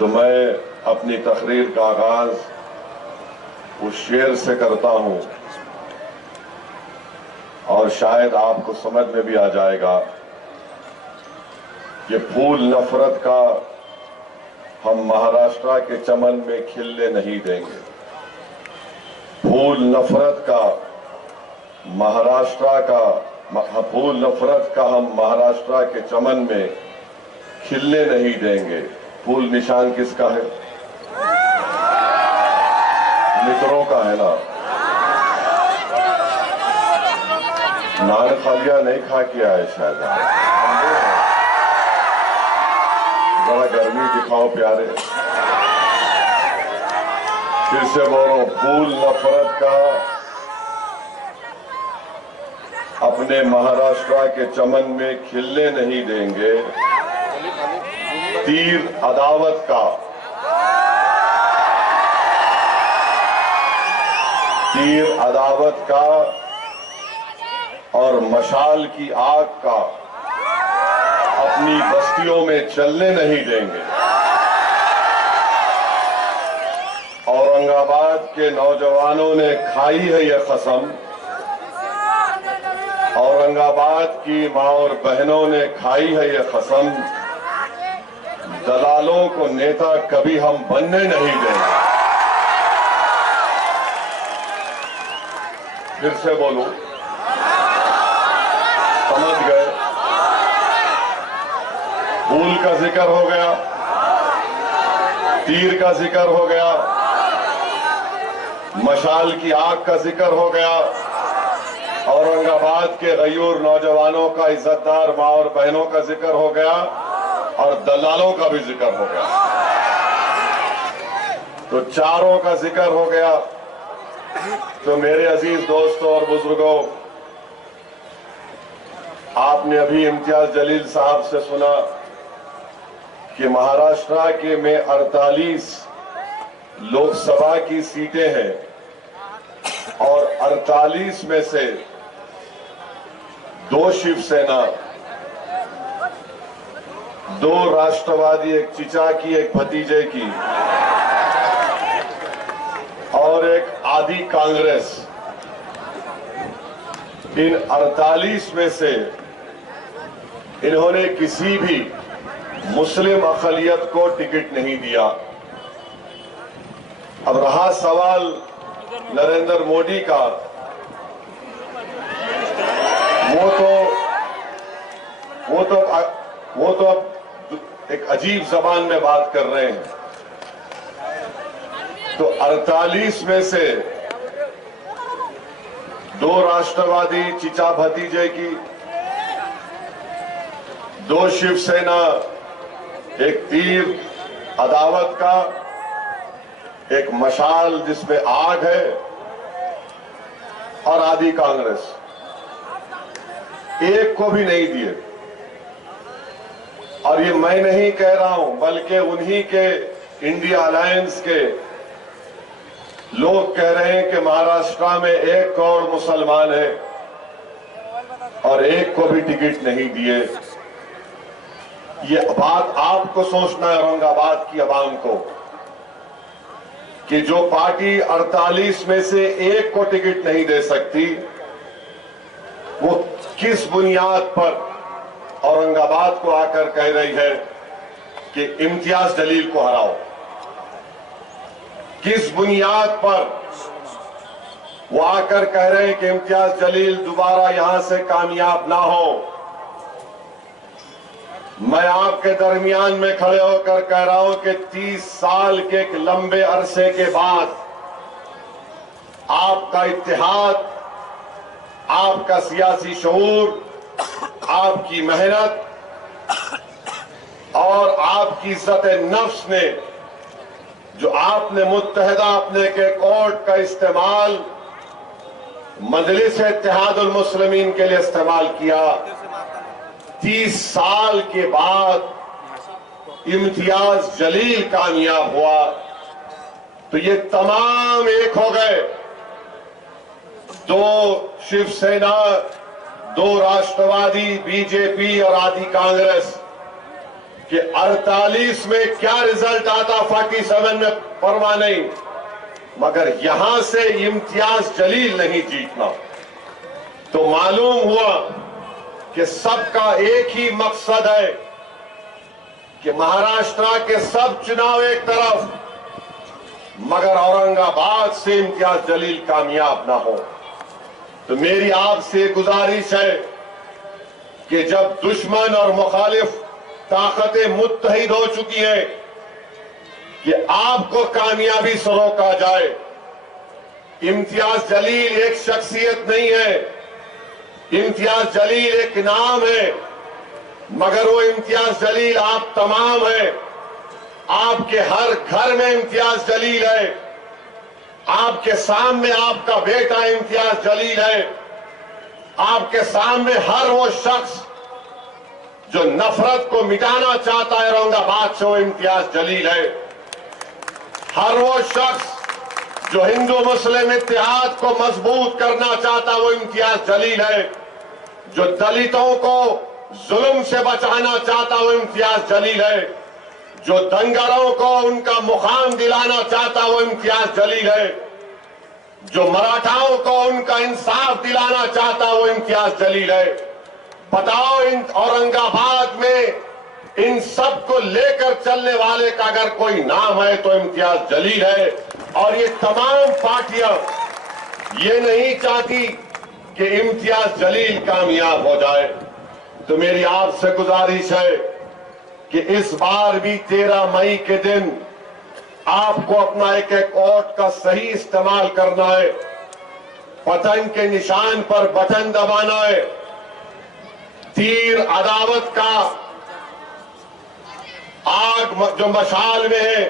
तो मैं अपनी तकरीर का आगाज उस शेर से करता हूं और शायद आपको समझ में भी आ जाएगा कि फूल नफरत का हम महाराष्ट्र के चमन में खिलने नहीं देंगे। फूल नफरत का हम महाराष्ट्र के चमन में खिलने नहीं देंगे। फूल निशान किसका है? मित्रों का है ना। नान खालिया नहीं खा के आए शायद। बड़ा गर्मी दिखाओ प्यारे। फिर से बोलो, फूल नफरत का अपने महाराष्ट्र के चमन में खिलने नहीं देंगे। तीर अदावत का और मशाल की आग का अपनी बस्तियों में चलने नहीं देंगे। औरंगाबाद के नौजवानों ने खाई है यह कसम, औरंगाबाद की मां और बहनों ने खाई है यह कसम, दलालों को नेता कभी हम बनने नहीं देंगे। फिर से बोलूं, समझ गए? फूल का जिक्र हो गया, तीर का जिक्र हो गया, मशाल की आग का जिक्र हो गया, औरंगाबाद के गयूर नौजवानों का, इज्जतदार मां और बहनों का जिक्र हो गया और दलालों का भी जिक्र हो गया। तो चारों का जिक्र हो गया। तो मेरे अजीज दोस्तों और बुजुर्गों, आपने अभी इम्तियाज जलील साहब से सुना कि महाराष्ट्र के में 48 लोकसभा की सीटें हैं और 48 में से 2 शिवसेना, 2 राष्ट्रवादी, एक चिचा की, एक भतीजे की और एक आदि कांग्रेस। इन 48 में से इन्होंने किसी भी मुस्लिम अक़लियत को टिकट नहीं दिया। अब रहा सवाल नरेंद्र मोदी का, वो तो अब एक अजीब जबान में बात कर रहे हैं। तो 48 में से 2 राष्ट्रवादी चिचा भतीजे की, 2 शिवसेना, एक तीर अदावत का, एक मशाल जिसमें आग है और आदि कांग्रेस, एक को भी नहीं दिए। और ये मैं नहीं कह रहा हूं, बल्कि उन्हीं के इंडिया अलायंस के लोग कह रहे हैं कि महाराष्ट्र में 1 करोड़ मुसलमान है और एक को भी टिकट नहीं दिए। ये बात आपको सोचना है, औरंगाबाद की आवाम को, कि जो पार्टी 48 में से 1 को टिकट नहीं दे सकती, वो किस बुनियाद पर औरंगाबाद को आकर कह रही है कि इम्तियाज जलील को हराओ। किस बुनियाद पर वो आकर कह रहे हैं कि इम्तियाज जलील दोबारा यहां से कामयाब ना हो। मैं आपके दरमियान में खड़े होकर कह रहा हूं कि 30 साल के एक लंबे अरसे के बाद आपका इत्तेहाद, आपका सियासी शऊर, आपकी मेहनत और आपकी इज्जत नफ्स ने, जो आपने मुत्तहदा अपने के कोर्ट का इस्तेमाल मजलिस इत्तेहादुल मुस्लिमीन के लिए इस्तेमाल किया, 30 साल के बाद इम्तियाज जलील कामयाब हुआ। तो ये तमाम एक हो गए, 2 शिवसेना, 2 राष्ट्रवादी, बीजेपी और आदि कांग्रेस, कि 48 में क्या रिजल्ट आता, 47 में परवाह नहीं, मगर यहां से इम्तियाज जलील नहीं जीतना। तो मालूम हुआ कि सबका एक ही मकसद है कि महाराष्ट्र के सब चुनाव एक तरफ, मगर औरंगाबाद से इम्तियाज जलील कामयाब ना हो। तो मेरी आपसे गुजारिश है कि जब दुश्मन और मुखालिफ ताकतें मुत्तहिद हो चुकी हैं कि आपको कामयाबी से रोका जाए। इम्तियाज जलील एक शख्सियत नहीं है, इम्तियाज जलील एक नाम है, मगर वो इम्तियाज जलील आप तमाम हैं। आपके हर घर में इम्तियाज जलील है, आपके सामने आपका बेटा इम्तियाज जलील है, आपके सामने हर वो शख्स जो नफरत को मिटाना चाहता है औरंगाबाद से, वो इम्तियाज जलील है। हर वो शख्स जो हिंदू मुस्लिम इत्तेहाद को मजबूत करना चाहता है, वो इम्तियाज जलील है। जो दलितों को जुल्म से बचाना चाहता है, वो इम्तियाज जलील है। जो दंगरों को उनका मुकाम दिलाना चाहता है, वो इम्तियाज जलील है। जो मराठाओं को उनका इंसाफ दिलाना चाहता है, वो इम्तियाज जलील है। बताओ, इन औरंगाबाद में इन सब को लेकर चलने वाले का अगर कोई नाम है तो इम्तियाज जलील है। और ये तमाम पार्टियां ये नहीं चाहती कि इम्तियाज जलील कामयाब हो जाए। तो मेरी आपसे गुजारिश है कि इस बार भी 13 मई के दिन आपको अपना एक एक वोट का सही इस्तेमाल करना है। पतंग के निशान पर बटन दबाना है। तीर अदावत का आग जो मशाल में है,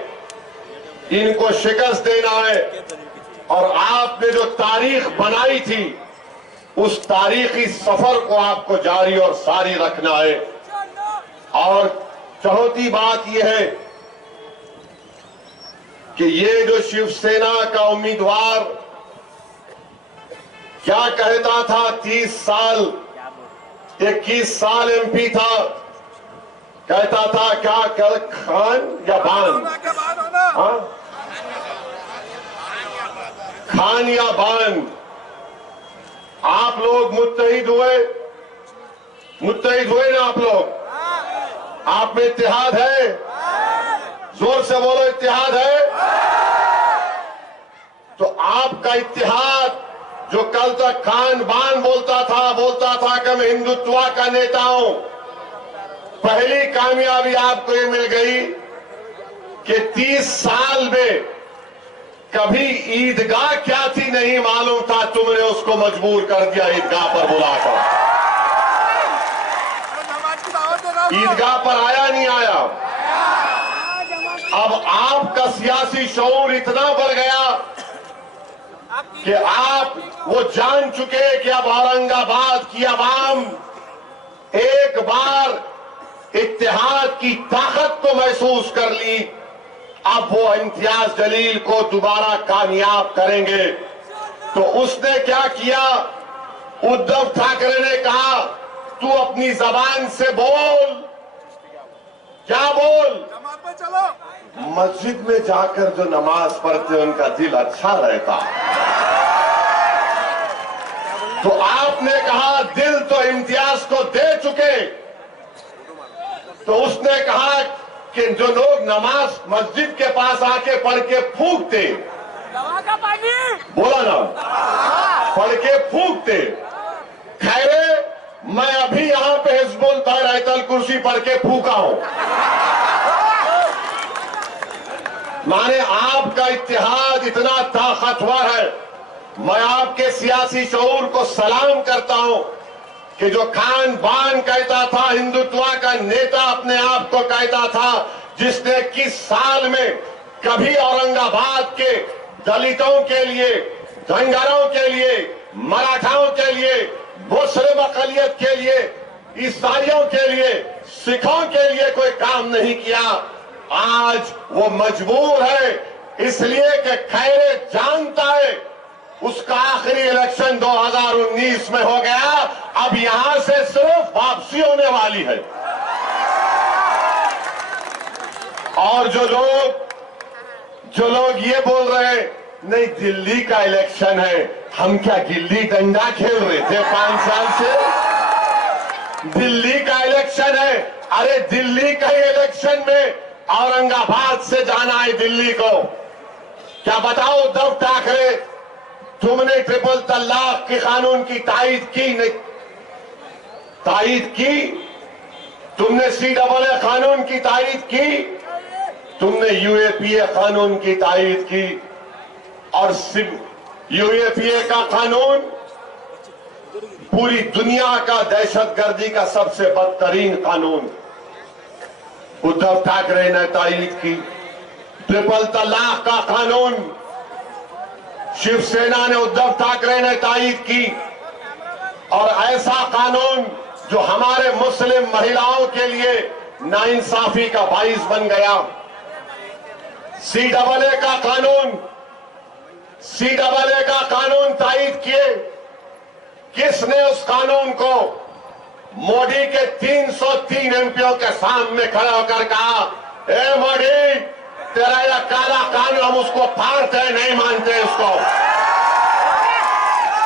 इनको शिकस्त देना है। और आपने जो तारीख बनाई थी, उस तारीखी सफर को आपको जारी और सारी रखना है। और चौथी बात यह है कि ये जो शिवसेना का उम्मीदवार क्या कहता था, 30 साल 21 साल एमपी था, कहता था क्या खान या बान, हाँ, खान या बान। आप लोग मुत्तहिद हुए ना? आप लोग, आप में इत्तेहाद है? जोर से बोलो, इत्तेहाद है? तो आपका इत्तेहाद जो कल तक खान बान बोलता था कि मैं हिंदुत्व का नेता हूं, पहली कामयाबी आपको ये मिल गई कि 30 साल में कभी ईदगाह क्या थी नहीं मालूम था, तुमने उसको मजबूर कर दिया ईदगाह पर बुलाकर। ईदगाह पर आया नहीं आया? अब आपका सियासी शऊर इतना बढ़ गया कि आप वो जान चुके कि अब औरंगाबाद की आवाम एक बार इत्तेहाद की ताकत को महसूस कर ली। अब वो इम्तियाज जलील को दोबारा कामयाब करेंगे। तो उसने क्या किया? उद्धव ठाकरे ने कहा, तू अपनी जबान से बोल। क्या बोल? चलो। मस्जिद में जाकर जो नमाज पढ़ते उनका दिल अच्छा रहता। तो आपने कहा दिल तो इम्तियाज को दे चुके। तो उसने कहा कि जो लोग नमाज मस्जिद के पास आके पढ़ के फूंकते, बोला ना, पढ़ के फूंकते, खैरे मैं अभी यहां पे हिजबुल बैतुल कुर्सी पढ़ के फूंका हूं। माने आपका इत्तेहाद इतना ताकतवर है। मैं आपके सियासी शऊर को सलाम करता हूं कि जो खान बान कहता था, हिंदुत्व का नेता अपने आप को कहता था, जिसने 21 साल में कभी औरंगाबाद के दलितों के लिए, धंगरों के लिए, मराठाओं के लिए, मुस्लिम अकलियत के लिए, ईसाइयों के लिए, सिखों के लिए कोई काम नहीं किया, आज वो मजबूर है। इसलिए कि खैरे जानता है उसका आखिरी इलेक्शन 2019 में हो गया, अब यहां से सिर्फ वापसी होने वाली है। और जो लोग ये बोल रहे हैं नहीं दिल्ली का इलेक्शन है, हम क्या गिल्ली डंडा खेल रहे थे 5 साल से? दिल्ली का इलेक्शन है, अरे दिल्ली का इलेक्शन में औरंगाबाद से जाना है दिल्ली को। क्या बताओ उद्धव ठाकरे, तुमने ट्रिपल तलाक के कानून की तायीद की नहीं? तायीद की? तुमने CAA कानून की तायीद की? तुमने UAPA कानून की तायीद की? और UAPA का कानून पूरी दुनिया का दहशतगर्दी का सबसे बदतरीन कानून उद्धव ठाकरे ने तायीद की। ट्रिपल तलाक का कानून शिवसेना ने, उद्धव ठाकरे ने तायीद की। और ऐसा कानून जो हमारे मुस्लिम महिलाओं के लिए नाइंसाफी का बाइस बन गया। CAA का कानून तायीद किए। किसने उस कानून को मोदी के 303 MPओं के सामने खड़ा होकर कहा, ए मोदी तेरा यह काला कानून हम उसको फाड़ते हैं, नहीं मानते उसको?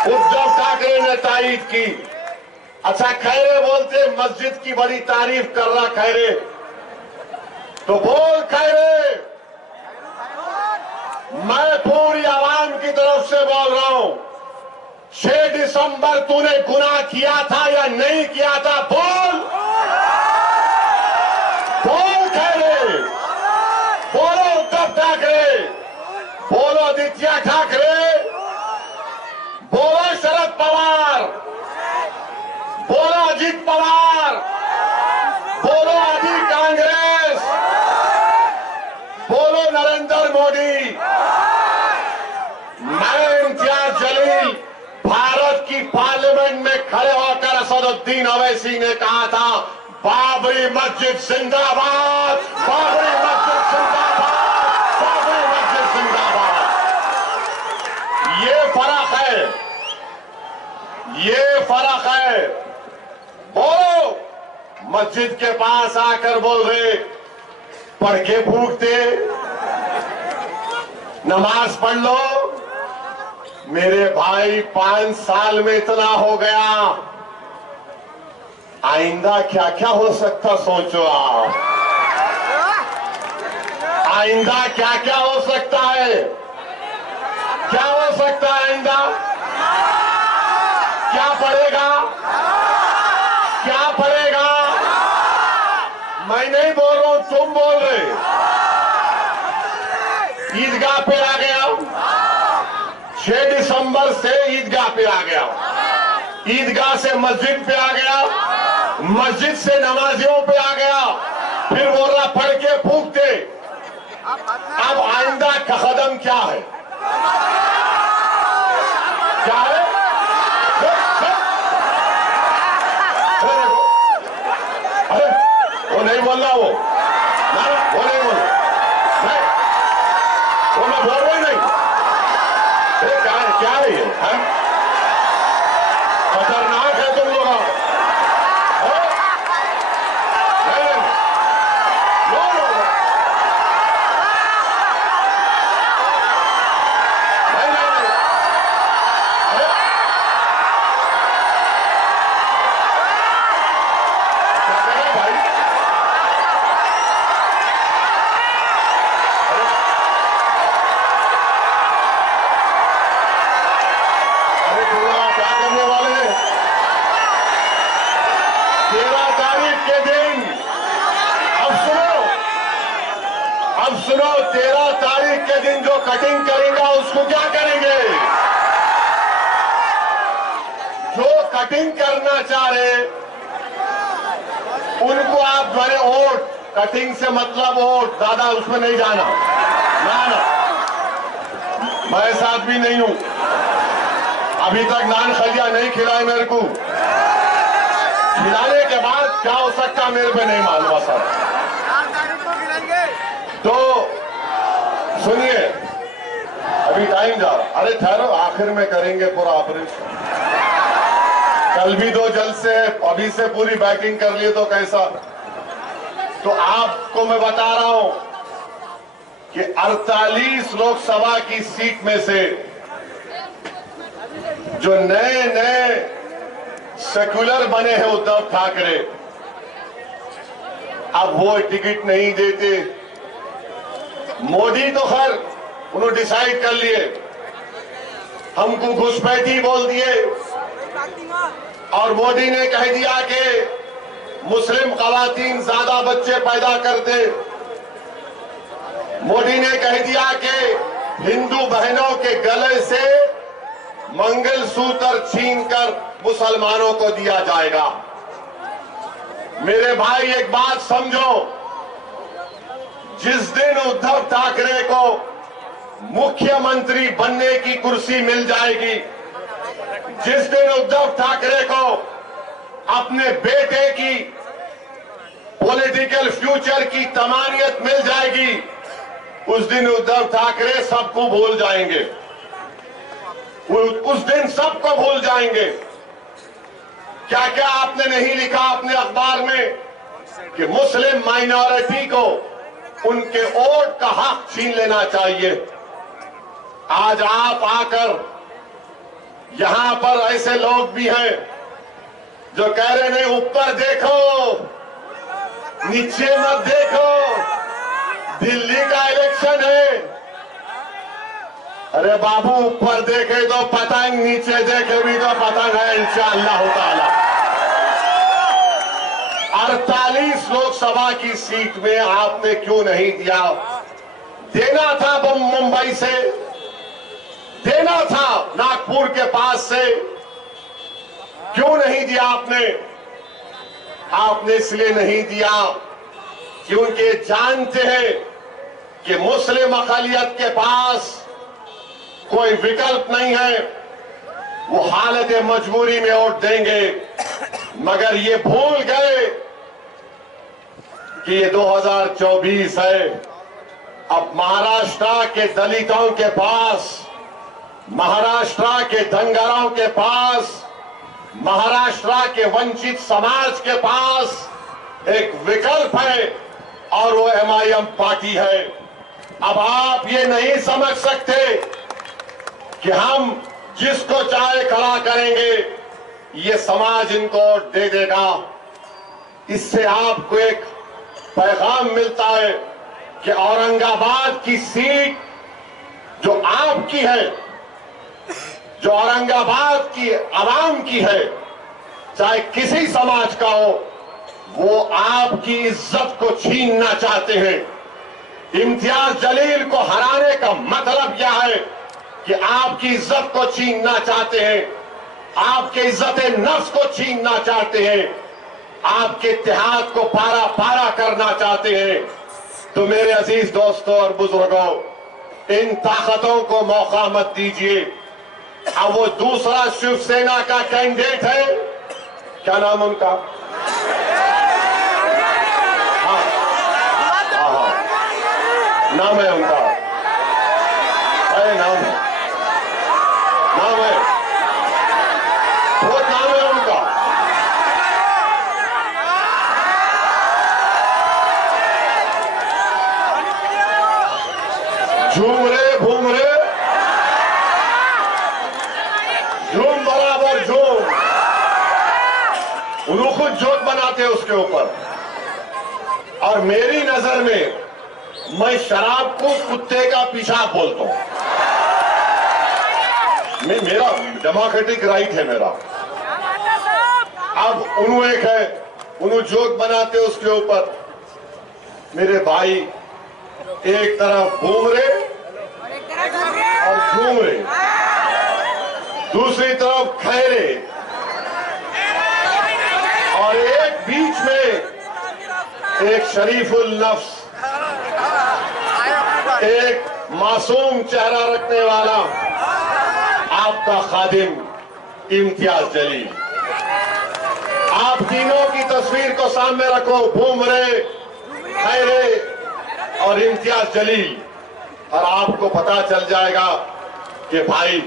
उद्धव ठाकरे ने तायीद की। अच्छा खैरे बोलते मस्जिद की बड़ी तारीफ कर रहा खैरे, तो बोल खैरे, मैं पूरी आवाम की तरफ से बोल रहा हूं, 6 दिसंबर तूने गुनाह किया था या नहीं किया था? बोल खैरे, बोलो उद्धव ठाकरे, बोलो आदित्य ठाकरे, बोलो शरद पवार, बोलो अजित पवार, बोलो आदि कांग्रेस, बोलो नरेंद्र मोदी। मैं इम्तियाज जलील भारत की पार्लियामेंट में खड़े होकर असदुद्दीन ओवैसी ने कहा था, बाबरी मस्जिद जिंदाबाद, बाबरी मस्जिद जिंदाबाद, बाबरी मस्जिद जिंदाबाद। ये फर्क है। बोलो, मस्जिद के पास आकर बोल रहे, पढ़ के फूकते, नमाज पढ़ लो। मेरे भाई 5 साल में इतना हो गया, आइंदा क्या क्या हो सकता सोचो आप। आइंदा क्या क्या हो सकता है? क्या हो सकता है आइंदा? क्या पड़ेगा? क्या पड़ेगा? मैं नहीं बोल रहा हूं, तुम बोल रहे। ईदगाह पे आ गया, 6 दिसंबर से ईदगाह पे आ गया, ईदगाह से मस्जिद पे आ गया, मस्जिद से नमाजियों पे आ गया, फिर बोल रहा पढ़ के फूकते। अब आइंदा का कदम क्या है? क्या है? अरे वो नहीं बोल रहा, वो नहीं बोल रहा, वो मैं बोल रहा नहीं। क्या है ये? खतरनाक है तुम लोग। अब सुनो, 13 तारीख के दिन जो कटिंग करेगा उसको क्या करेंगे? जो कटिंग करना चाह रहे उनको आप द्वारे वोट, कटिंग से मतलब वोट, दादा उसमें नहीं जाना, ना मैं ऐसा आदमी नहीं हूं। अभी तक नान खलिया नहीं खिलाए मेरे को, खिलाने के बाद क्या हो सकता मेरे पे नहीं मालूम सर। तो सुनिए, अभी टाइम जा रहा, अरे ठहरो, आखिर में करेंगे पूरा ऑपरेशन। कल भी 2 जलसे, अभी से पूरी बैटिंग कर लिए तो कैसा? तो आपको मैं बता रहा हूं, कि 48 लोकसभा की सीट में से जो नए नए सेक्युलर बने हैं उद्धव ठाकरे, अब वो टिकट नहीं देते। मोदी तो खैर उन्होंने डिसाइड कर लिए, हमको घुसपैठी बोल दिए, और मोदी ने कह दिया कि मुस्लिम खवातीन ज्यादा बच्चे पैदा करते। मोदी ने कह दिया कि हिंदू बहनों के गले से मंगलसूत्र छीनकर मुसलमानों को दिया जाएगा। मेरे भाई एक बात समझो, जिस दिन उद्धव ठाकरे को मुख्यमंत्री बनने की कुर्सी मिल जाएगी, जिस दिन उद्धव ठाकरे को अपने बेटे की पॉलिटिकल फ्यूचर की तमानियत मिल जाएगी, उस दिन उद्धव ठाकरे सबको भूल जाएंगे। उस दिन सबको भूल जाएंगे। क्या क्या आपने नहीं लिखा अपने अखबार में कि मुस्लिम माइनॉरिटी को उनके वोट का हक छीन लेना चाहिए। आज आप आकर यहां पर ऐसे लोग भी हैं जो कह रहे नहीं, ऊपर देखो नीचे मत देखो, दिल्ली का इलेक्शन है। अरे बाबू, ऊपर देखे तो पतंग, नीचे देखे भी तो पतंग है इंशाअल्लाह ताला। 48 लोकसभा की सीट में आपने क्यों नहीं दिया? देना था मुंबई से, देना था नागपुर के पास से, क्यों नहीं दिया आपने? आपने इसलिए नहीं दिया क्योंकि जानते हैं कि मुस्लिम अक़लियत के पास कोई विकल्प नहीं है, वो हालत मजबूरी में वोट देंगे। मगर ये भूल गए कि ये 2024 है। अब महाराष्ट्र के दलितों के पास, महाराष्ट्र के धनगरों के पास, महाराष्ट्र के वंचित समाज के पास एक विकल्प है, और वो MIM पार्टी है। अब आप ये नहीं समझ सकते कि हम जिसको चाहे खड़ा करेंगे, ये समाज इनको दे देगा। इससे आपको एक पैगाम मिलता है कि औरंगाबाद की सीट जो आपकी है, जो औरंगाबाद की आवाम की है, चाहे किसी समाज का हो, वो आपकी इज्जत को छीनना चाहते हैं। इम्तियाज जलील को हराने का मतलब यह है कि आपकी इज्जत को छीनना चाहते हैं, आपके इज्जत नफ्स को छीनना चाहते हैं, आपके इत्तेहाद को पारा पारा करना चाहते हैं। तो मेरे अजीज दोस्तों और बुजुर्गों, इन ताकतों को मौका मत दीजिए। अब वो दूसरा शिवसेना का कैंडिडेट है, क्या नाम उनका? हाँ, नाम है उनका, अरे नाम है, नाम है, बहुत नाम है उनका। झूम रे घूम रे, झूम बराबर झूम। उन्होंने खुद जोक बनाते हैं उसके ऊपर। और मेरी नजर में मैं शराब को कुत्ते का पेशाब बोलता हूं। मेरा डेमोक्रेटिक राइट है मेरा। अब उन्होंने एक है, उन्होंने जोक बनाते उसके ऊपर। मेरे भाई एक तरफ घूम रहे और झूम रहे, दूसरी तरफ खैरे, और एक बीच में एक शरीफुल नफ्स, एक मासूम चेहरा रखने वाला आपका खादिम इम्तियाज जलील। आप तीनों की तस्वीर को सामने रखो, भूमरे, खैरे और इम्तियाज जलील, और आपको पता चल जाएगा कि भाई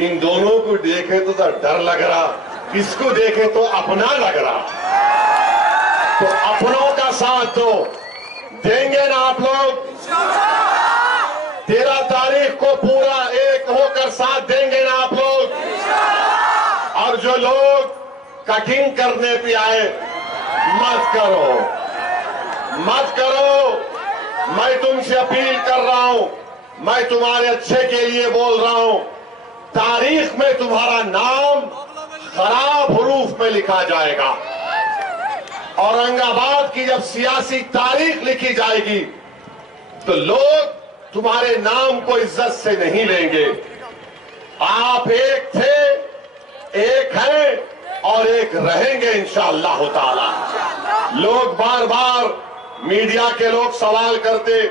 इन दोनों को देखे तो डर लग रहा, इसको देखे तो अपना लग रहा। तो अपनों का साथ दो, देंगे ना आप लोग? कठिन करने पे आए, मत करो, मत करो। मैं तुमसे अपील कर रहा हूं, मैं तुम्हारे अच्छे के लिए बोल रहा हूं। तारीख में तुम्हारा नाम खराब हरूफ में लिखा जाएगा। औरंगाबाद की जब सियासी तारीख लिखी जाएगी तो लोग तुम्हारे नाम को इज्जत से नहीं लेंगे। आप एक थे, एक हैं और एक रहेंगे इंशाअल्लाह ताला। लोग बार बार मीडिया के लोग सवाल करते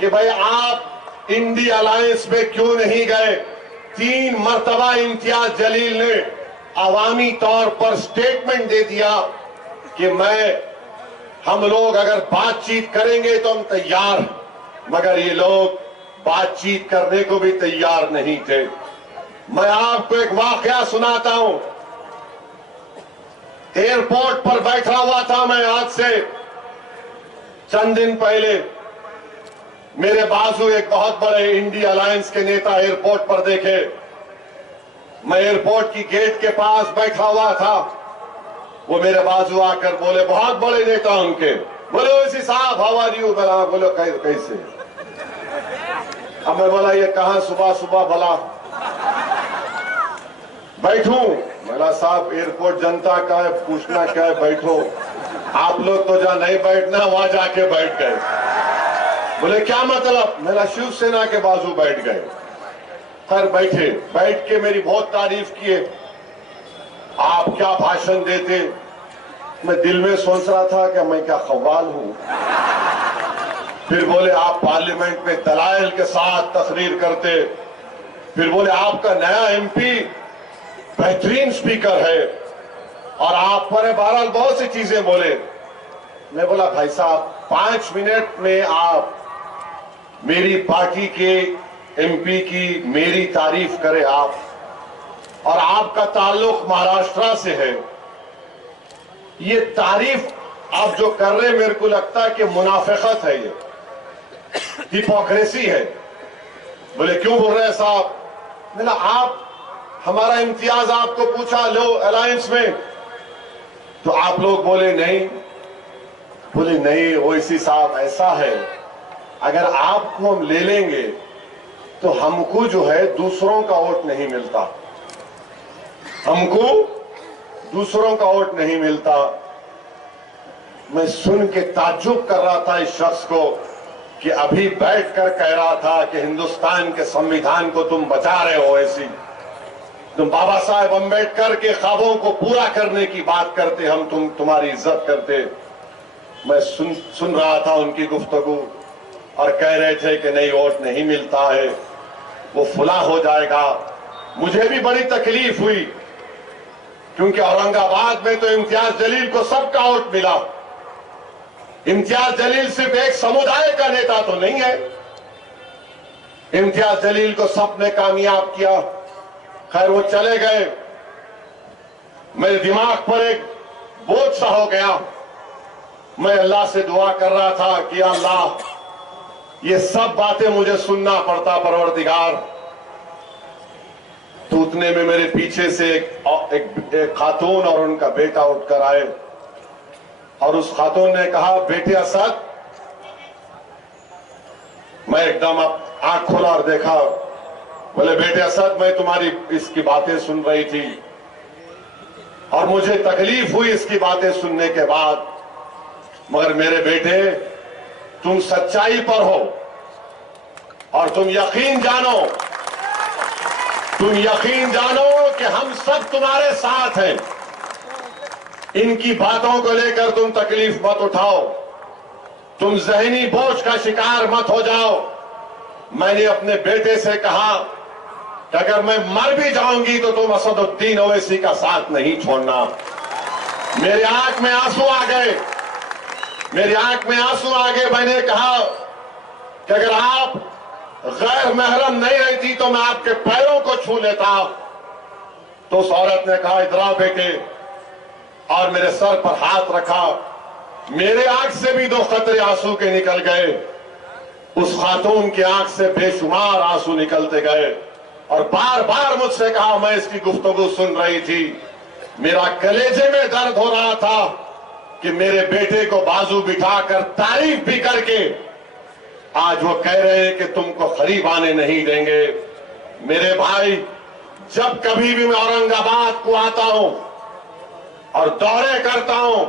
कि भाई आप इंडी अलायंस में क्यों नहीं गए। 3 मर्तबा इम्तियाज जलील ने अवामी तौर पर स्टेटमेंट दे दिया कि हम लोग अगर बातचीत करेंगे तो हम तैयार हैं, मगर ये लोग बातचीत करने को भी तैयार नहीं थे। मैं आपको एक वाकया सुनाता हूं। एयरपोर्ट पर बैठा हुआ था मैं, आज से चंद दिन पहले मेरे बाजू एक बहुत बड़े इंडी अलायंस के नेता एयरपोर्ट पर देखे। मैं एयरपोर्ट की गेट के पास बैठा हुआ था, वो मेरे बाजू आकर बोले, बहुत बड़े नेता उनके, बोले ओवैसी साहब हाउ आर यू। बोलो कैसे। अब मैं बोला ये कहां सुबह सुबह भला बैठूं। बोला साहब एयरपोर्ट जनता का है, पूछना क्या है, बैठो। आप लोग तो जहां नहीं बैठना वहां जाके बैठ गए। बोले क्या मतलब। मेरा शिवसेना के बाजू बैठ गए। खैर बैठे, बैठ के मेरी बहुत तारीफ किए, आप क्या भाषण देते। मैं दिल में सोच रहा था कि मैं क्या कव्वाल हूं। फिर बोले आप पार्लियामेंट में दलाइल के साथ तकरीर करते। फिर बोले आपका नया एमपी बेहतरीन स्पीकर है और आप पर बहरहाल बहुत सी चीजें बोले। मैं बोला भाई साहब 5 मिनट में आप मेरी पार्टी के एमपी की मेरी तारीफ करें आप, और आपका ताल्लुक महाराष्ट्र से है। ये तारीफ आप जो कर रहे हैं मेरे को लगता है कि मुनाफिकत है, ये हिपोक्रेसी है। बोले क्यों बोल रहे हैं साहब। मैंने आप हमारा इम्तियाज आपको पूछा लो अलायंस में, तो आप लोग बोले नहीं। बोले नहीं ओवैसी साहब ऐसा है, अगर आपको हम ले लेंगे तो हमको जो है दूसरों का वोट नहीं मिलता, हमको दूसरों का वोट नहीं मिलता। मैं सुन के ताज्जुब कर रहा था इस शख्स को कि अभी बैठकर कह रहा था कि हिंदुस्तान के संविधान को तुम बचा रहे हो, ऐसी तुम बाबा साहेब अम्बेडकर के ख्वाबों को पूरा करने की बात करते, हम तुम्हारी इज्जत करते। मैं सुन रहा था उनकी गुफ्तगू और कह रहे थे कि नहीं वोट नहीं मिलता है, वो फुला हो जाएगा। मुझे भी बड़ी तकलीफ हुई क्योंकि औरंगाबाद में तो इम्तियाज जलील को सबका वोट मिला। इम्तियाज जलील सिर्फ एक समुदाय का नेता तो नहीं है, इम्तियाज जलील को सबने कामयाब किया। खैर वो चले गए, मेरे दिमाग पर एक बोझ सा हो गया। मैं अल्लाह से दुआ कर रहा था कि अल्लाह ये सब बातें मुझे सुनना पड़ता परवरदिगार। तो उतने में मेरे पीछे से एक खातून और उनका बेटा उठकर आए और उस खातून ने कहा बेटे असद। मैं एकदम आंख खोला और देखा। बोले बेटे असद मैं तुम्हारी इसकी बातें सुन रही थी और मुझे तकलीफ हुई इसकी बातें सुनने के बाद, मगर मेरे बेटे तुम सच्चाई पर हो और तुम यकीन जानो कि हम सब तुम्हारे साथ हैं। इनकी बातों को लेकर तुम तकलीफ मत उठाओ, तुम जहनी बोझ का शिकार मत हो जाओ। मैंने अपने बेटे से कहा कि अगर मैं मर भी जाऊंगी तो तुम असदुद्दीन ओवैसी का साथ नहीं छोड़ना। मेरी आंख में आंसू आ गए, मेरी आंख में आंसू आ गए। मैंने कहा कि अगर आप गैर महरम नहीं रहती तो मैं आपके पैरों को छू लेता। तो उस औरत ने कहा इधर आओ बेटे, और मेरे सर पर हाथ रखा। मेरे आंख से भी 2 कतरे आंसू के निकल गए, उस खातून की आंख से बेशुमार आंसू निकलते गए और बार बार मुझसे कहा, मैं इसकी गुफ्तगू सुन रही थी मेरा कलेजे में दर्द हो रहा था कि मेरे बेटे को बाजू बिठाकर तारीफ भी करके आज वो कह रहे हैं कि तुमको करीब आने नहीं देंगे। मेरे भाई, जब कभी भी मैं औरंगाबाद को आता हूं और दौरे करता हूं,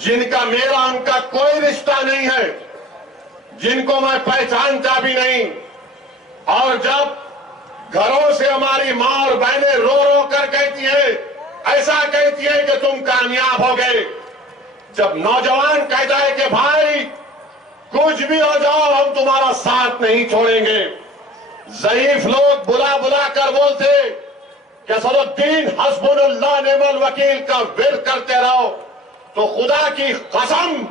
जिनका मेरा उनका कोई रिश्ता नहीं है, जिनको मैं पहचानता भी नहीं, और जब घरों से हमारी मां और बहनें रो रो कर कहती है, ऐसा कहती है कि तुम कामयाब हो गए, जब नौजवान कहता है कि भाई कुछ भी हो जाओ हम तुम्हारा साथ नहीं छोड़ेंगे, ज़ईफ लोग बुला बुला कर बोलते कि असदुद्दीन हस्बुनल्लाह निअमल वकील का विर्द करते रहो, तो खुदा की कसम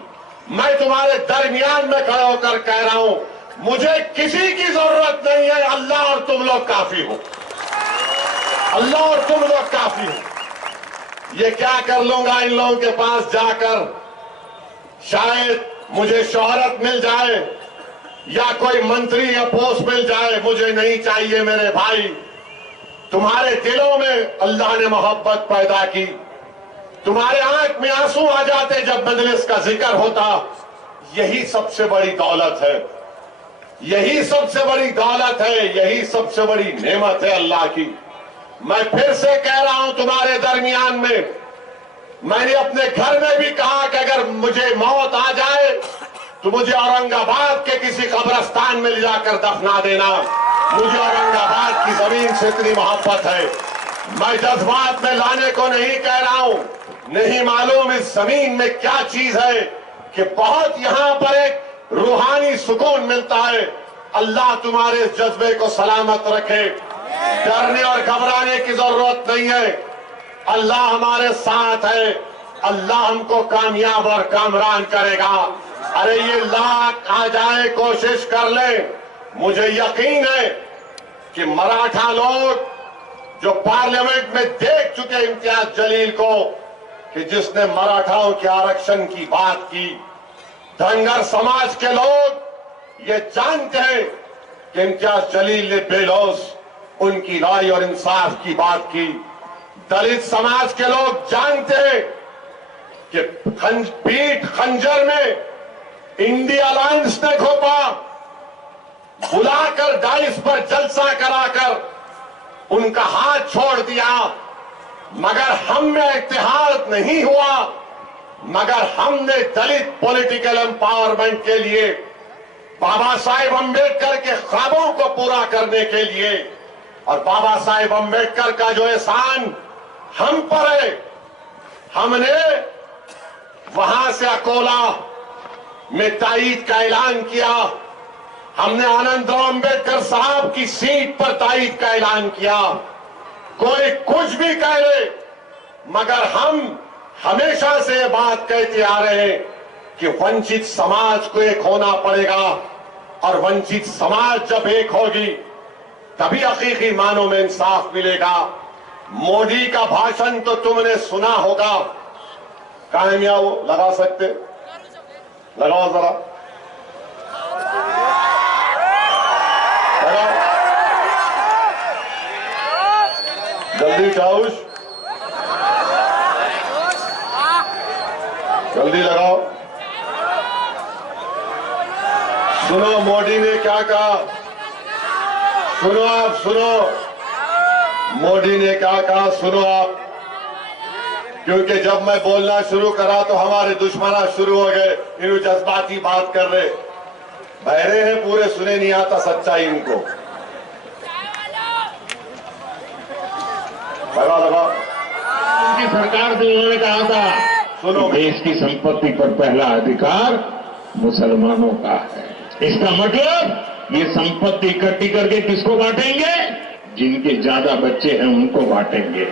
मैं तुम्हारे दरमियान में खड़ा होकर कह रहा हूं, मुझे किसी की जरूरत नहीं है, अल्लाह और तुम लोग काफी हो, अल्लाह और तुम लोग काफी हो। ये क्या कर लूंगा इन लोगों के पास जाकर, शायद मुझे शोहरत मिल जाए या कोई मंत्री या पोस्ट मिल जाए, मुझे नहीं चाहिए मेरे भाई। तुम्हारे दिलों में अल्लाह ने मोहब्बत पैदा की, तुम्हारे आंख में आंसू आ जाते जब मजलिस का जिक्र होता। यही सबसे बड़ी दौलत है, यही सबसे बड़ी दौलत है, यही सबसे बड़ी नेमत है अल्लाह की। मैं फिर से कह रहा हूं तुम्हारे दरमियान में, मैंने अपने घर में भी कहा कि अगर मुझे मौत आ जाए तो मुझे औरंगाबाद के किसी कब्रिस्तान में ले जाकर दफना देना। मुझे औरंगाबाद की जमीन से इतनी मोहब्बत है। मैं जज्बात में लाने को नहीं कह रहा हूं, नहीं मालूम इस जमीन में क्या चीज है कि बहुत यहां पर एक रूहानी सुकून मिलता है। अल्लाह तुम्हारे जज्बे को सलामत रखे, डरने और घबराने की जरूरत नहीं है, अल्लाह हमारे साथ है, अल्लाह हमको कामयाब और कामरान करेगा। अरे ये लाख आ जाए कोशिश कर ले, मुझे यकीन है कि मराठा लोग जो पार्लियामेंट में देख चुके इम्तियाज जलील को कि जिसने मराठाओं के आरक्षण की बात की, धनगर समाज के लोग ये जानते हैं कि इम्तियाज जलील ने बेलौस उनकी राय और इंसाफ की बात की। दलित समाज के लोग जानते हैं कि पीठ खंजर में इंडिया अलायंस ने घोपा, बुलाकर डाइस पर जलसा कराकर उनका हाथ छोड़ दिया, मगर हम में इत्तेहाद नहीं हुआ, मगर हमने दलित पॉलिटिकल एम्पावरमेंट के लिए, बाबा साहेब अम्बेडकर के ख्वाबों को पूरा करने के लिए, और बाबा साहेब अम्बेडकर का जो एहसान हम पर है, हमने वहां से अकोला में तायीद का ऐलान किया, हमने आनंदराव अम्बेडकर साहब की सीट पर तायीद का ऐलान किया। कोई कुछ भी कह ले, मगर हम हमेशा से ये बात कहते आ रहे हैं कि वंचित समाज को एक होना पड़ेगा, और वंचित समाज जब एक होगी तभी हकीकी मानों में इंसाफ मिलेगा। मोदी का भाषण तो तुमने सुना होगा, कहां मियां वो लगा सकते, लगाओ जरा, लगाओ जल्दी चाउश, जल्दी लगाओ। सुनो मोदी ने क्या कहा, सुनो आप, सुनो मोदी ने क्या कहा, सुनो आप, क्योंकि जब मैं बोलना शुरू करा तो हमारे दुश्मना शुरू हो गए, इन जज्बाती बात कर रहे, बहरे हैं पूरे, सुने नहीं आता सच्चाई इनको। लगा लगा उनकी सरकार से उन्होंने कहा था, सुनो, देश की संपत्ति पर पहला अधिकार मुसलमानों का है। इसका मतलब ये संपत्ति इकट्ठी करके किसको बांटेंगे? जिनके ज्यादा बच्चे हैं उनको बांटेंगे,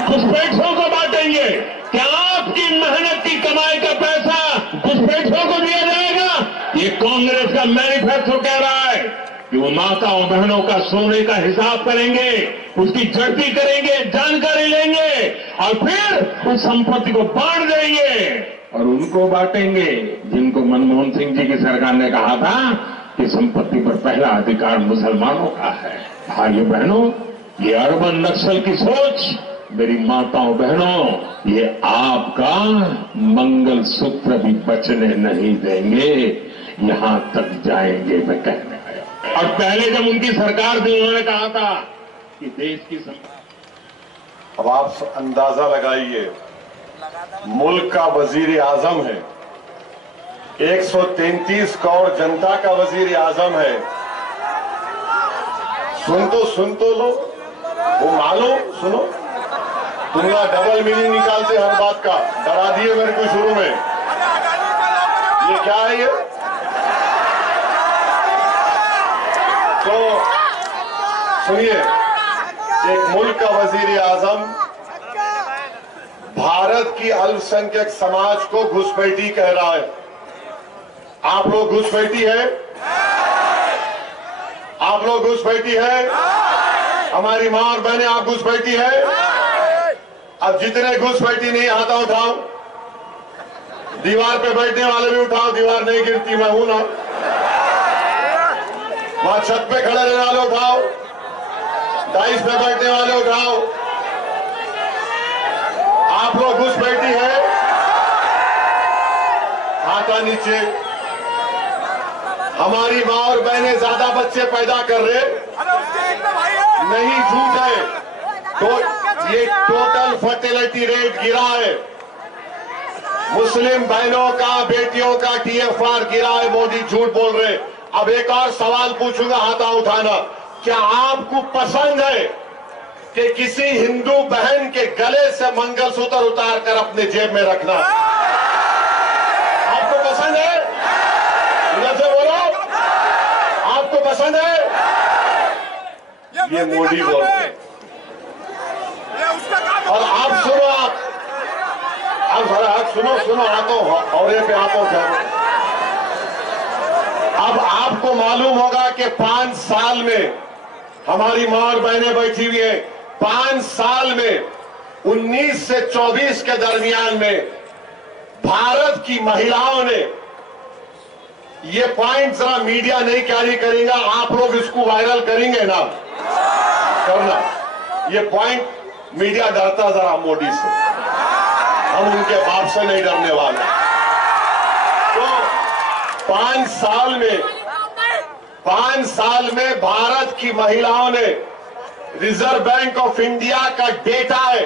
घुसपैठियों को बांटेंगे। क्या आपकी मेहनत की कमाई का पैसा घुसपैठियों को दिया जाएगा? ये कांग्रेस का मैनिफेस्टो कह रहा है कि वो माताओं बहनों का सोने का हिसाब करेंगे, उसकी जड़ती करेंगे, जानकारी लेंगे और फिर उस संपत्ति को बांट देंगे और उनको बांटेंगे जिनको मनमोहन सिंह जी की सरकार ने कहा था कि संपत्ति पर पहला अधिकार मुसलमानों का है। भाइयों बहनों, ये अर्बन नक्सल की सोच मेरी माताओं बहनों, ये आपका मंगल सूत्र भी बचने नहीं देंगे, यहां तक जाएंगे मैं कहने आया। और पहले जब उनकी सरकार थी उन्होंने कहा था कि देश की अब आप अंदाजा लगाइए, मुल्क का वजीर आजम है, 133 करोड़ जनता का वजीर आजम है। सुन तो लो, वो मालूम सुनो, तुम ना डबल मीनिंग निकालते हर बात का, डरा दिए मेरे को शुरू में। ये क्या है ये? तो सुनिए, एक मुल्क का वजीर आजम भारत की अल्पसंख्यक समाज को घुसपैठी कह रहा है। आप लोग घुसपैठी है? आप लोग घुसपैठी है? हमारी मां और बहनें, आप घुसपैठी है? अब जितने घुसपैठी नहीं, हाथा उठाओ। दीवार पे बैठने वाले भी उठाओ, दीवार नहीं गिरती, मैं हूं ना। वहां छत पे खड़े रहने वाले उठाओ, डाइस पे बैठने वाले उठाओ। आप लोग घुसपैठी है? हाथा नीचे। हमारी मां और बहनें ज्यादा बच्चे पैदा कर रहे नहीं, झूठ है। तो ये टोटल फर्टिलिटी रेट गिरा है, मुस्लिम बहनों का, बेटियों का TFR गिरा है, मोदी झूठ बोल रहे। अब एक और सवाल पूछूंगा, हाथा उठाना। क्या आपको पसंद है कि किसी हिंदू बहन के गले से मंगलसूत्र उतार कर अपने जेब में रखना? आपको पसंद है? इधर से बोलो, आपको पसंद है? ये मोदी बोल रहे। और आप सुनो, आप सुनो हाथों और पे हाथों ठहरो। अब आपको मालूम होगा कि 5 साल में हमारी मां और बहनें बैठी हुई हैं, 5 साल में 19 से 24 के दरमियान में भारत की महिलाओं ने, ये पॉइंट जरा मीडिया नहीं कैरी करेगा, आप लोग इसको वायरल करेंगे ना, करना। ये पॉइंट मीडिया डरता जरा मोदी से, हम उनके बाप से नहीं डरने वाले। तो 5 साल में भारत की महिलाओं ने, रिजर्व बैंक ऑफ इंडिया का डेटा है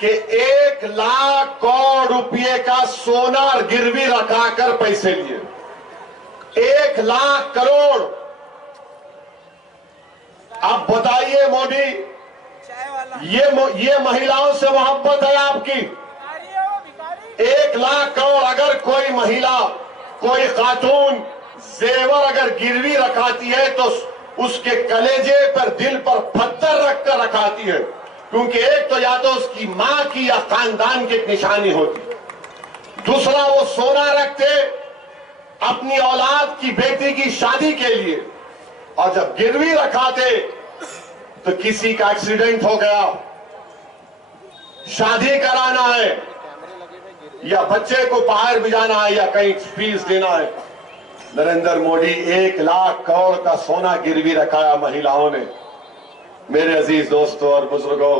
कि 1 लाख करोड़ रुपए का सोना गिरवी रखाकर पैसे लिए। 1 लाख करोड़। अब बताइए मोदी, ये महिलाओं से मोहब्बत है आपकी? 1 लाख करोड़ अगर कोई महिला, कोई खातून जेवर अगर गिरवी रखाती है तो उसके कलेजे पर, दिल पर पत्थर रखकर रखाती है, क्योंकि एक तो या तो उसकी मां की या खानदान की एक निशानी होती, दूसरा वो सोना रखते अपनी औलाद की, बेटी की शादी के लिए, और जब गिरवी रखाते तो किसी का एक्सीडेंट हो गया, शादी कराना है या बच्चे को बाहर भिजाना है या कहीं फीस देना है, नरेंद्र मोदी 1 लाख करोड़ का सोना गिरवी रखाया महिलाओं ने। मेरे अजीज दोस्तों और बुजुर्गों,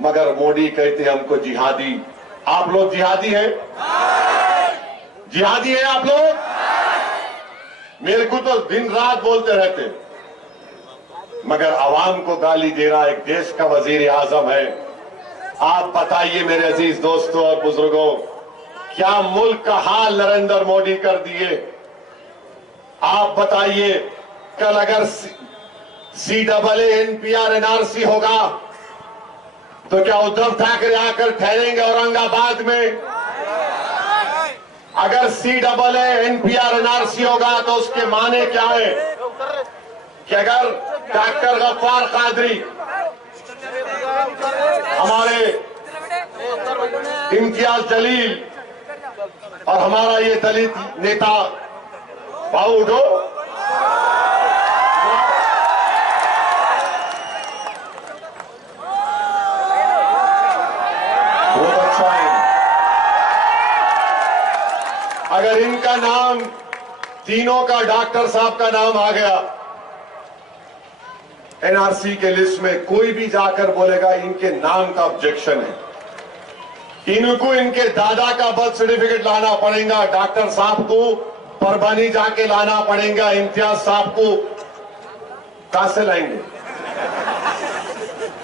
मगर मोदी कहते हमको जिहादी। आप लोग जिहादी हैं? जिहादी हैं आप लोग? मेरे को तो दिन रात बोलते रहते, मगर आवाम को गाली दे रहा एक देश का वजीर आजम है। आप बताइए मेरे अजीज दोस्तों और बुजुर्गों, क्या मुल्क का हाल नरेंद्र मोदी कर दिए? आप बताइए, कल अगर CAA NPR NRC होगा तो क्या उद्धव ठाकरे आकर ठहरेंगे औरंगाबाद में? अगर CAA NPR NRC होगा तो उसके माने क्या है कि अगर डॉक्टर गफ्फार कादरी, हमारे इम्तियाज जलील और हमारा ये दलित नेता बाउडो, बहुत अच्छा है, अगर इनका नाम, तीनों का, डॉक्टर साहब का नाम आ गया एनआरसी के लिस्ट में कोई भी जाकर बोलेगा इनके नाम का ऑब्जेक्शन है, इनको इनके दादा का बर्थ सर्टिफिकेट लाना पड़ेगा, डॉक्टर साहब को परवानी जाके लाना पड़ेगा, इम्तियाज साहब को कहां से लाएंगे?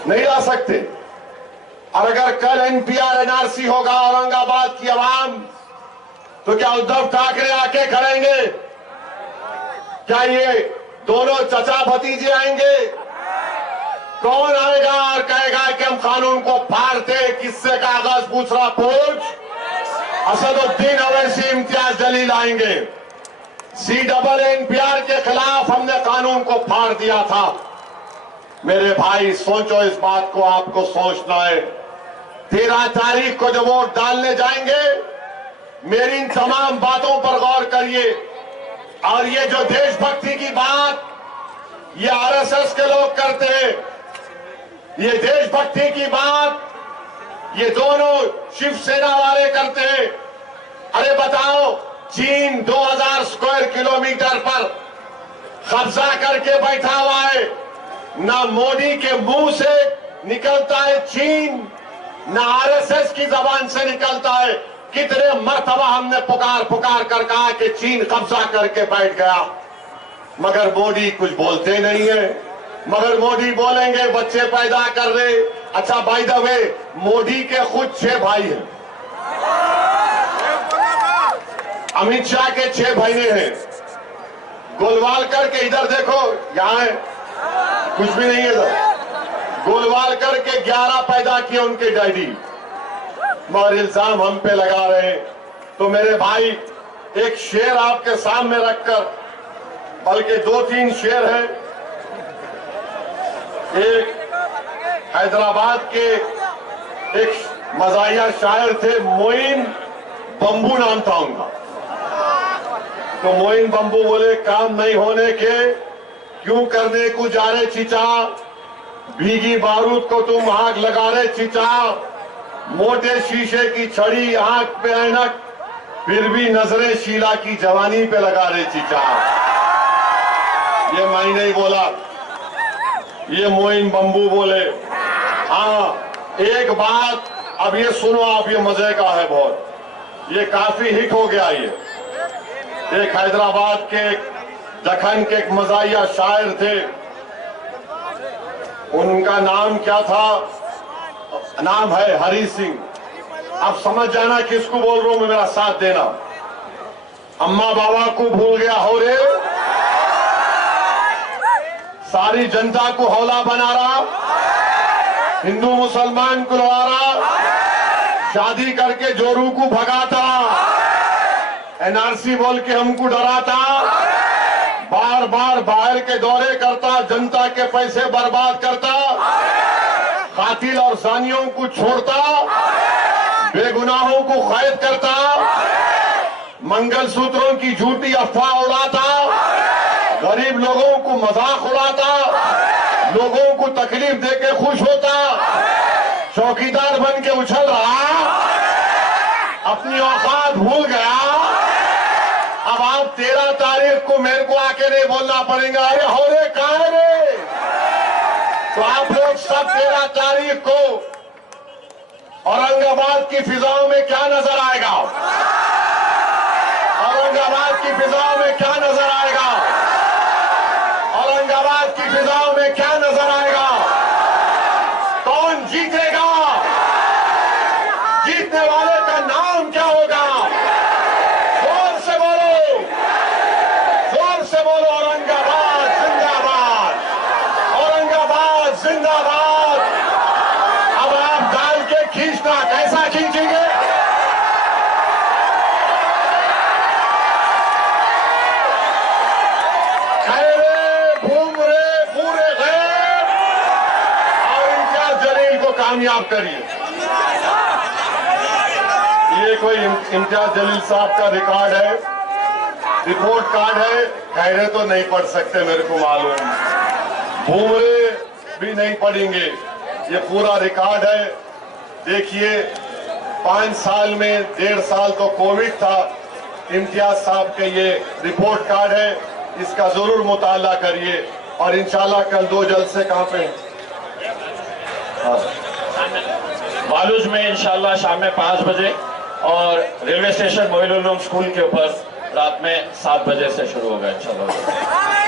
नहीं ला सकते। और अगर कल एनपीआर एनआरसी होगा औरंगाबाद की आवाम, तो क्या उद्धव ठाकरे आके खड़ेंगे? क्या ये दोनों चचा भतीजे आएंगे? कौन आएगा और कहेगा कि हम कानून को फाड़ते? किससे कागज पूछना पूछ? असदुद्दीन अवैसी, इम्तियाज जलील आएंगे। CNNPR के खिलाफ हमने कानून को फाड़ दिया था। मेरे भाई सोचो, इस बात को आपको सोचना है। 13 तारीख को जब वोट डालने जाएंगे, मेरी इन तमाम बातों पर गौर करिए। और ये जो देशभक्ति की बात ये आरएसएस के लोग करते हैं, ये देशभक्ति की बात ये दोनों शिवसेना वाले करते हैं। अरे बताओ, चीन 2000 स्क्वायर किलोमीटर पर कब्जा करके बैठा हुआ है। ना मोदी के मुंह से निकलता है चीन, ना आरएसएस की जबान से निकलता है। कितने मर्तबा हमने पुकार पुकार कर कहा कि चीन कब्जा करके बैठ गया, मगर मोदी कुछ बोलते नहीं है। मगर मोदी बोलेंगे बच्चे पैदा कर रहे। अच्छा, बाय द वे, मोदी के खुद 6 भाई हैं, अमित शाह के 6 बहने हैं, गोलवालकर के इधर देखो, यहां है, कुछ भी नहीं है इधर। गोलवालकर के 11 पैदा किए उनके डैडी, मगर इल्जाम हम पे लगा रहे हैं। तो मेरे भाई, एक शेर आपके सामने रखकर, बल्कि 2-3 शेर हैं। एक हैदराबाद के एक मजाहिया शायर थे, मोइन बंबू नाम था उनका। तो मोइन बंबू बोले, काम नहीं होने के क्यों करने को जा रहे चीचा, भीगी बारूद को तुम आग लगा रहे चीचा, मोटे शीशे की छड़ी आंख पे ऐनक, फिर भी नजरें शीला की जवानी पे लगा रहे चीचा। ये मैं नहीं बोला, ये मोइन बंबू बोले। हाँ, एक बात अब ये सुनो आप, ये मजे का है बहुत, ये काफी हिट हो गया। ये एक हैदराबाद के, दखन के एक मजाहिया शायर थे, उनका नाम क्या था? नाम है हरी सिंह। अब समझ जाना किसको बोल रहा हूं मैं, मेरा साथ देना। अम्मा बाबा को भूल गया हो रे, सारी जनता को हौला बना रहा, हिंदू मुसलमान को लड़ा रहा, शादी करके जोरू को भगाता, एनआरसी बोल के हमको डराता, बार बार बाहर के दौरे करता, जनता के पैसे बर्बाद करता, कातिल और जानियों को छोड़ता, बेगुनाहों को कैद करता, मंगलसूत्रों की झूठी अफवाह उड़ाता, गरीब लोगों को मजाक उड़ाता, लोगों को तकलीफ देके खुश होता, चौकीदार बन के उछल रहा, अपनी औकात भूल गया। अब आप 13 तारीख को मेरे को आके नहीं बोलना पड़ेगा, अरे हो रे कहां है रे? तो आप लोग सब 13 तारीख को औरंगाबाद की फिजाओं में क्या नजर आएगा? औरंगाबाद की फिजाओं में क्या नजर आएगा? औरंगाबाद की फिजाओं में क्या नजर आएगा? कौन जीतेगा? जीतने वाले का नाम क्या होगा? जोर से बोलो, जोर से बोलो, औरंगाबाद जिंदाबाद, औरंगाबाद जिंदाबाद। अब आप डाल के खींचना, कैसा खींचेंगे? कामयाब करिए। ये कोई इम्तियाज जलील साहब का रिकॉर्ड है, रिपोर्ट कार्ड है, खैरे तो नहीं पढ़ सकते मेरे को मालूम, भूमरे भी नहीं पढ़ेंगे, ये पूरा रिकॉर्ड है। देखिए 5 साल में 1.5 साल तो कोविड था। इम्तियाज साहब के ये रिपोर्ट कार्ड है, इसका जरूर मुताला करिए। और इंशाल्लाह कल 2 जलसे कहां पे हैं? हाँ, वालूज में इंशाल्लाह शाम में 5 बजे और railway station Moinul Uloom school के ऊपर रात में 7 बजे से शुरू होगा इंशाल्लाह।